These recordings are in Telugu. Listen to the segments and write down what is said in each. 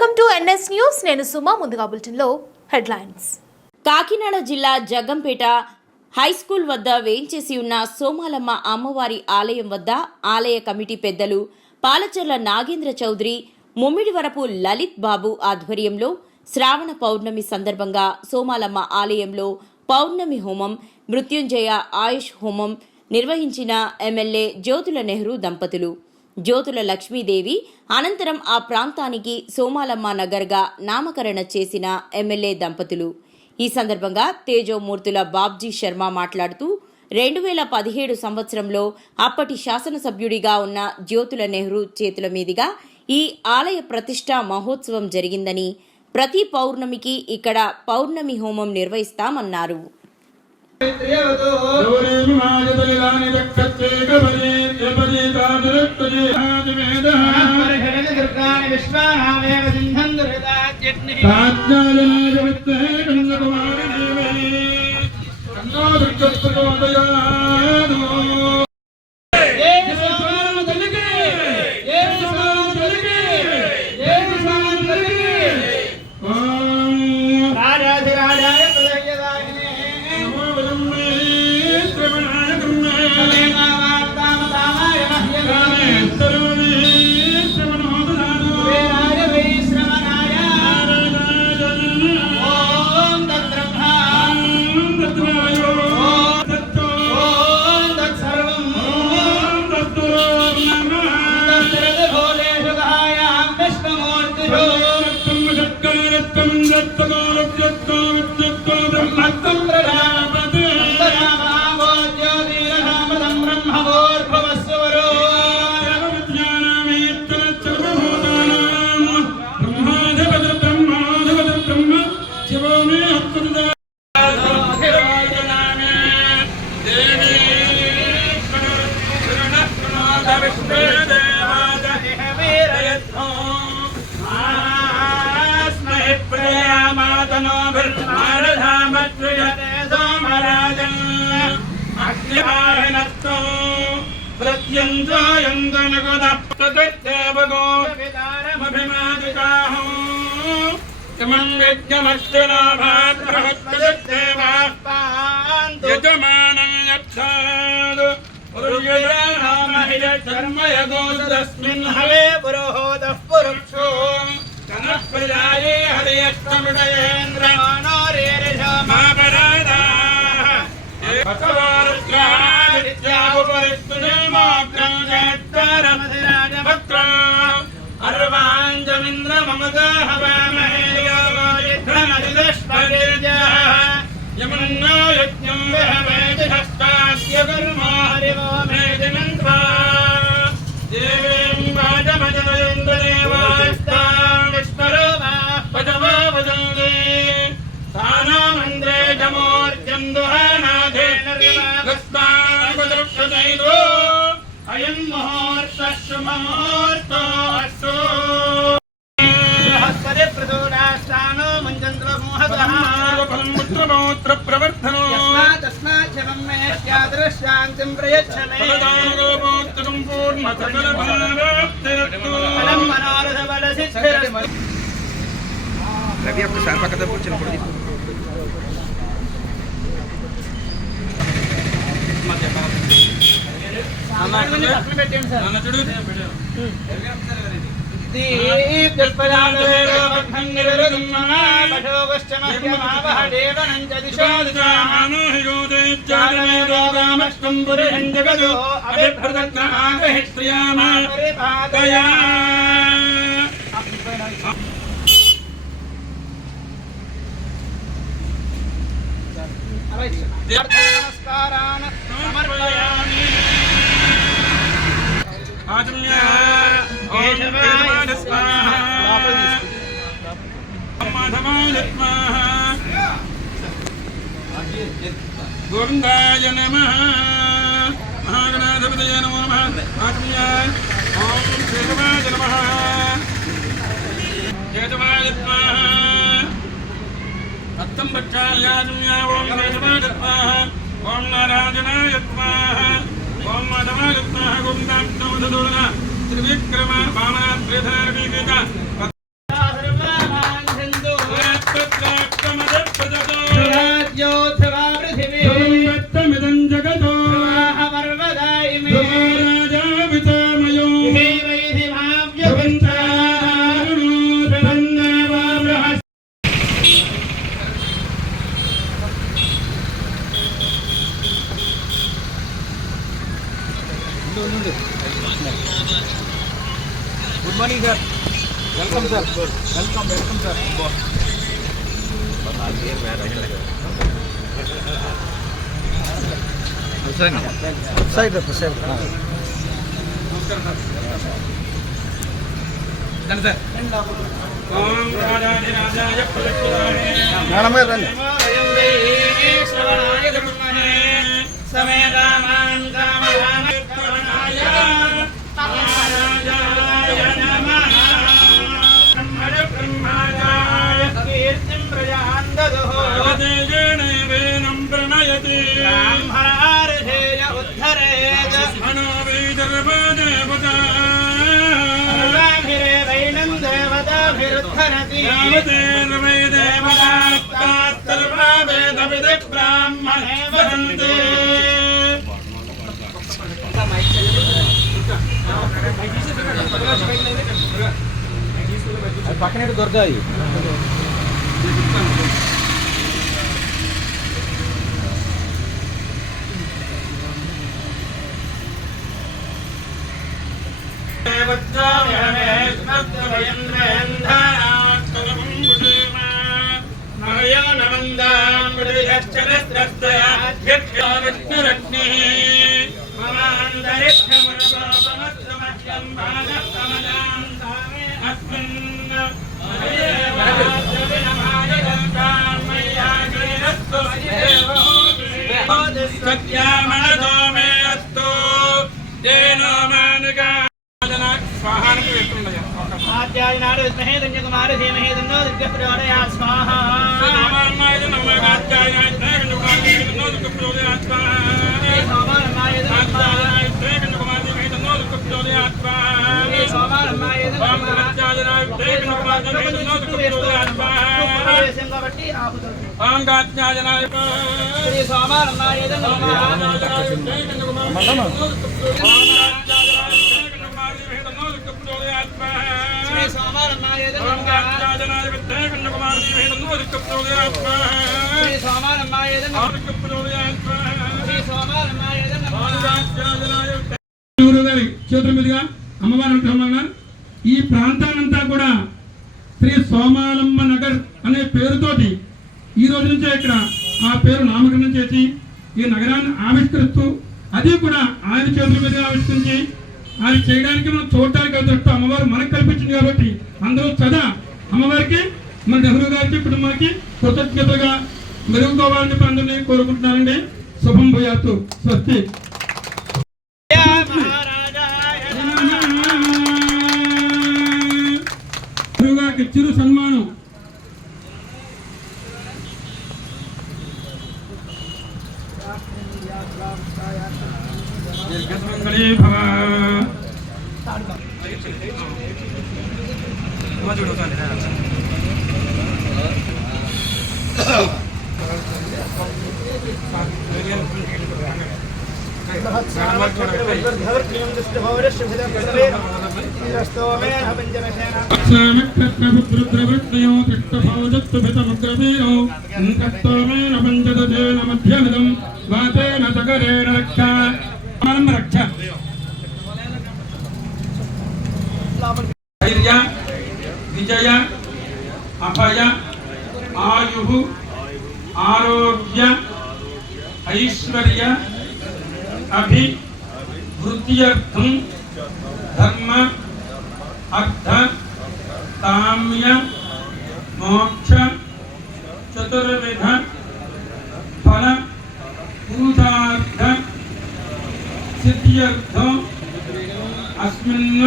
Welcome to NS news. నేను సుమా. ముందుగా బులెటిన్లో హెడ్లైన్స్. కాకినాడ జిల్లా జగ్గంపేట హైస్కూల్ వద్ద వేయించేసి ఉన్న సోమాలమ్మ అమ్మవారి ఆలయం వద్ద ఆలయ కమిటీ పెద్దలు పాలచర్ల నాగేంద్ర చౌదరి, ముమ్మిడివరపు లలిత్ బాబు ఆధ్వర్యంలో శ్రావణ పౌర్ణమి సందర్భంగా సోమాలమ్మ ఆలయంలో పౌర్ణమి హోమం, మృత్యుంజయ ఆయుష్ హోమం నిర్వహించిన ఎమ్మెల్యే జ్యోతుల నెహ్రూ దంపతులు. జ్యోతుల లక్ష్మీదేవి అనంతరం ఆ ప్రాంతానికి సోమాలమ్మ నగర్గా నామకరణ చేసిన ఎమ్మెల్యే దంపతులు. ఈ సందర్భంగా తేజోమూర్తుల బాబ్జీ శర్మ మాట్లాడుతూ 2017 సంవత్సరంలో అప్పటి శాసనసభ్యుడిగా ఉన్న జ్యోతుల నెహ్రూ చేతుల మీదుగా ఈ ఆలయ ప్రతిష్ఠా మహోత్సవం జరిగిందని, ప్రతి పౌర్ణమికి ఇక్కడ పౌర్ణమి హోమం నిర్వహిస్తామన్నారు. रवि आपको सार पकड़ दो चल पड़ी गोविंदाय नमः महागणाधिपतये नमो नमः आत्मयाय ओम केशवाय नमः केशवाय स्वाहा अत्तम भक्षायात्मयाय ओम केशवाय स्वाहा ओम नारायणाय स्वाहा ओम माधवाय स्वाहा गोविंदाय नमः त्रिविक्रम बाणा त्रिधारी ध्रुवा पृथिवी ध्रुवत्तमिदं जगतो पर्वदा इमे ध्रुवराजा विचामयो vaidhi भाव्यवन्ता Good morning, sir. Welcome, sir. Welcome, sir. Side. Done, sir. ఓం రాజాధిరాజాయ ప్రదక్షిణాయ Madam, run. श्रवणाय धर्मणे समेतामान् कामकामकरणाय महाराजाय नमः ब्रह्मजाय कीर्तिं प्रजान्ददुः तेजेनैवेनं प्रणयति ब्राह्मणार्धेय उद्धरेत् मनो वैदर्भदेवता सर्वाभिरेवैनं देवताभिरुद्धरति यावतेर्वै देवतात्तर्वावेदविदि ब्राह्मणे वदन्ति పక్కనే దొరకాయి సత్యామనతో మే అస్తు తేనో మానుగా స్వాహానికి వెళ్తుండగా ఆద్యాయనాడు విద్మహే ధన్యకుమారి ధీమహి తన్నో దివ్యప్రచోదయాత్ స్వాహా సోమారమాయ నమో గాత్యాయ త్రేగణకుమారి తన్నో దుఃఖప్రచోదయాత్ స్వాహా సోమారమాయ గాత్యాయ త్రేగణకుమారి తన్నో దుఃఖప్రచోదయాత్ స్వాహా సోమారమాయ ఓం గాత్యాయ త్రేగణకుమారి తన్నో దుఃఖప్రచోదయాత్ స్వాహా కాబట్టి ఆపుతుంది ఓం గాత్యాయ శ్రీ సోమారమాయ శ్రీ సోమారమాయ శ్రీ సోమారమాయ శ్రీ సోమారమాయ గారి చేతుల మీదుగా అమ్మవారి అనుగ్రహం ఈ ప్రాంతానంతా కూడా శ్రీ సోమాలమ్మ నగర్ అనే పేరుతోటి ఈ రోజు నుంచే ఇక్కడ ఆ పేరు నామకరణం చేసి ఈ నగరాన్ని ఆవిష్కరిస్తూ అది కూడా ఆయన చేతుల మీదుగా ఆవిష్కరించి ఆయన చేయడానికి మనం చూడటానికి అదృష్టం అమ్మవారు మనకు కల్పించింది కాబట్టి అందరూ సదా అమ్మవారికి మన నెహ్రూ గారికి కుటుంబానికి కృతజ్ఞతగా మెరుగుకోవాలని చెప్పి అందరినీ కోరుకుంటున్నానండి. శుభం భూయాత్తు. స్వస్తి. నెహ్రూ గారికి చిరు సన్మానం. విజయ అభయ ఆయు ఆరోగ్య ఐశ్వర్య అభివృద్ధ్యర్థం ధర్మ అర్థ కామ్య మోక్ష చతుర్విధ ఫల పురుషార్థ సిద్ధ్యర్థం అస్మిన్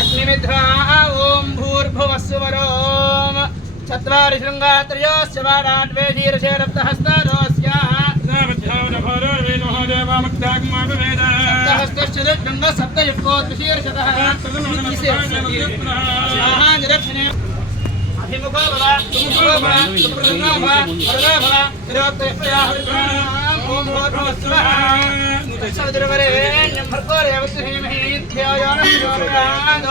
అగ్నిమిత్రా ఓం భూర్భువస్సువరోం చత్వారి శృంగాత్రయోస్య వారాడ్వే ధీరశేరప్తహస్తాదోస్య సప్తహస్తశ్చతుర్గంగ సప్తయుక్కోద్విశీర్షతః నిరక్షణే అభిముఖో భవ సుముఖో భవ సుప్రసన్నో భవ వరదో భవ తిరోక్తయః ఓం భూర్భువస్సువః సముద్రవరేణ్యం భర్గో రేవతి ధీమహి ధియోయోన ప్రచోదయాత్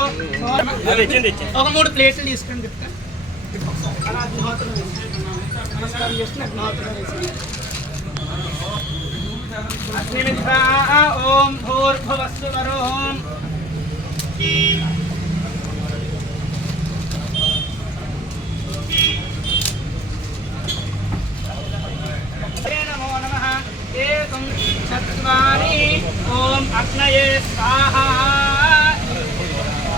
ఒక 3 ప్లేట్లు తీసుకొని చెప్తా అలా అగ్నిహోత్రం నమస్కారం చేస్తున్న అగ్నిహోత్రం అగ్నిమిత్రా ఓం భూర్భువస్సువరోం నమో నమః ఏకం చత్వారి ఓం అగ్నయే స్వాహా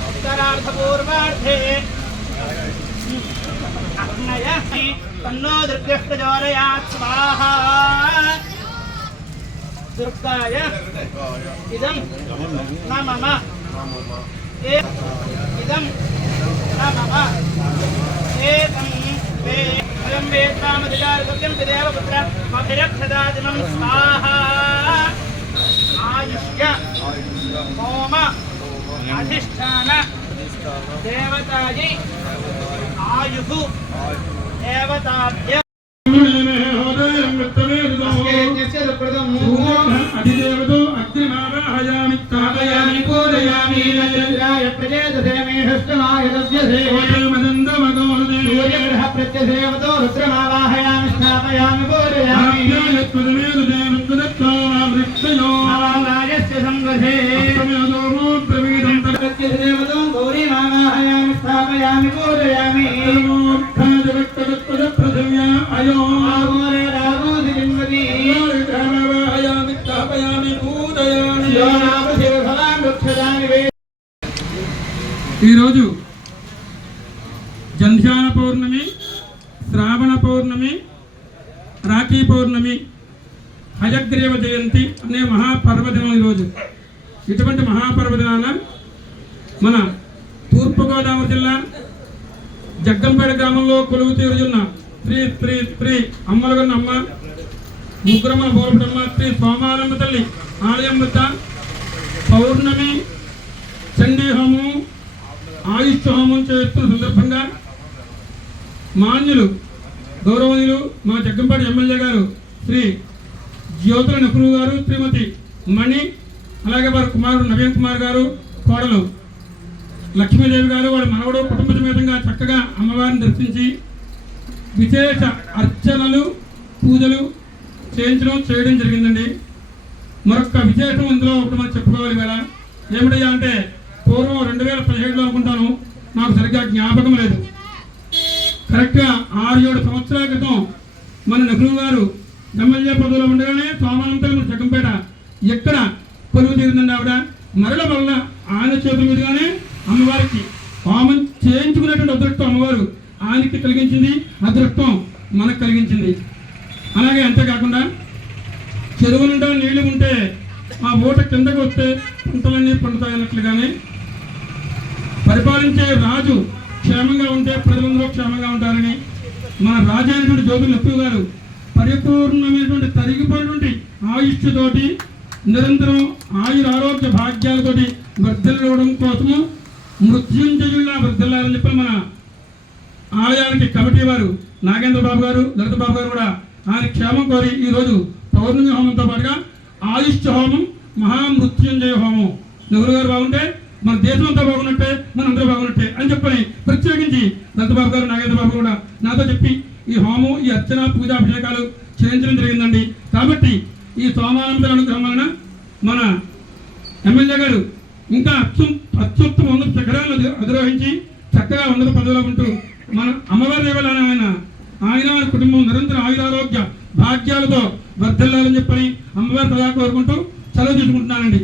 ఉత్తరార్ధపూర్వార్ధే అగ్నయ తన్నో దుర్గః ప్రచోదయాత్ స్వాహా దుర్గాయ ఇదం నమః ఇదం నమః ఏకం వయం వేత్తామధికారకృత్యం దేవపుత్ర మభిరక్షదాదిమం స్వాహా ఆయుష్య హోమ అధిష్టాన దేవతాయి ఆయుః దేవతాభ్య అధిదేవతో అగ్నిమావాహయామి తాపయామి పూజయామి ప్రత్యసేవతో రుద్రమావాహయామి స్థాపయామి పూజయామి ప్రత్యసేవతో గౌరీమావాహయామి స్థాపయామి పూజయామి ఈరోజు జంధ్యాన పౌర్ణమి, శ్రావణ పౌర్ణమి, రాఖీ పౌర్ణమి, హయగ్రీవ జయంతి అనే మహాపర్వదినం. ఈరోజు ఇటువంటి మహాపర్వదినాన మన తూర్పుగోదావరి జిల్లా జగ్గంపేట గ్రామంలో కొలువు తీరుచున్న శ్రీ శ్రీ శ్రీ అమ్మలగన్న అమ్మ ముగ్గురమ్మ బోరపుడమ్మ శ్రీ సోమాలమ్మ తల్లి ఆలయం వద్ద పౌర్ణమి చండీ హోమం, ఆయుష్ హోమం చేస్తున్న సందర్భంగా మాన్యులు గౌరవనీయులు మా జగ్గంపేట ఎమ్మెల్యే గారు శ్రీ జ్యోతుల నెహ్రూ గారు, శ్రీమతి మణి, అలాగే వారి కుమారుడు నవీన్ కుమార్ గారు, కోడలు లక్ష్మీదేవి గారు, వారి మనవడు కుటుంబ సమేతంగా చక్కగా అమ్మవారిని దర్శించి విశేష అర్చనలు, పూజలు చేయడం జరిగిందండి. మరొక విశేషం ఇందులో ఒకటి మనం చెప్పుకోవాలి కదా. ఏమిటయ్యా అంటే పూర్వం 2017లో అనుకుంటాను, నాకు సరిగ్గా జ్ఞాపకం లేదు, కరెక్ట్గా 6-7 సంవత్సరాల క్రితం మన నెహ్రూ గారు ఎమ్మెల్యే పదవిలో ఉండగానే సోమాలంతో మన జగ్గంపేట ఎక్కడ కొలువు తీరిందండి ఆవిడ. మరల ఆయన చేతుల మీదుగానే అమ్మవారికి హోమం చేయించుకునేటువంటి అదృష్టం అమ్మవారు ఆయనకి కలిగించింది, అదృష్టం మనకు కలిగించింది. అలాగే అంతేకాకుండా చెరువు నిండా నీళ్లు ఉంటే ఆ ఓట కిందకు వస్తే పంటలన్నీ పండుతాయన్నట్లుగానే పరిపాలించే రాజు క్షేమంగా ఉంటే ప్రజలందరూ క్షేమంగా ఉంటారని మన రాజు అయినటువంటి జ్యోతుల నెహ్రూ గారు పరిపూర్ణమైనటువంటి తరిగిపోయినటువంటి ఆయుష్తోటి నిరంతరం ఆయురారోగ్య భాగ్యాలతోటి వర్ధిల్లడం కోసము మృత్యుంజయుల్లా వర్ధిల్లాలని చెప్పి మన ఆలయానికి కమిటీ వారు నాగేంద్ర బాబు గారు, లలిత బాబు గారు కూడా ఆయన క్షేమం కోరి ఈరోజు పౌర్ణమి హోమంతో పాటుగా ఆయుష్ హోమం, మహామృత్యుంజయ హోమం, నెహ్రూ గారు బాగుంటే మన దేశం అంతా బాగున్నట్టే, మన అందరూ బాగున్నట్టే అని చెప్పని ప్రత్యేకించి లలిత బాబు గారు, నాగేంద్ర బాబు కూడా నాతో చెప్పి ఈ హోమం, ఈ అర్చన, పూజా, అభిషేకాలు చేయించడం జరిగిందండి. కాబట్టి ఈ సోమానంద అనుగ్రహం వలన మన ఎమ్మెల్యే గారు ఇంకా అత్యుత్తమ ఉన్నత శిఖరాలను అధిరోహించి చక్కగా ఉన్నత పదవిలో ఉంటూ మన అమ్మవారి దేవాలయం ఆయన వారి కుటుంబం నిరంతరం ఆయురారోగ్య భాగ్యాలతో వర్ధిల్లాలని చెప్పని అమ్మవారి సదా కోరుకుంటూ సెలవు తీసుకుంటున్నానండి.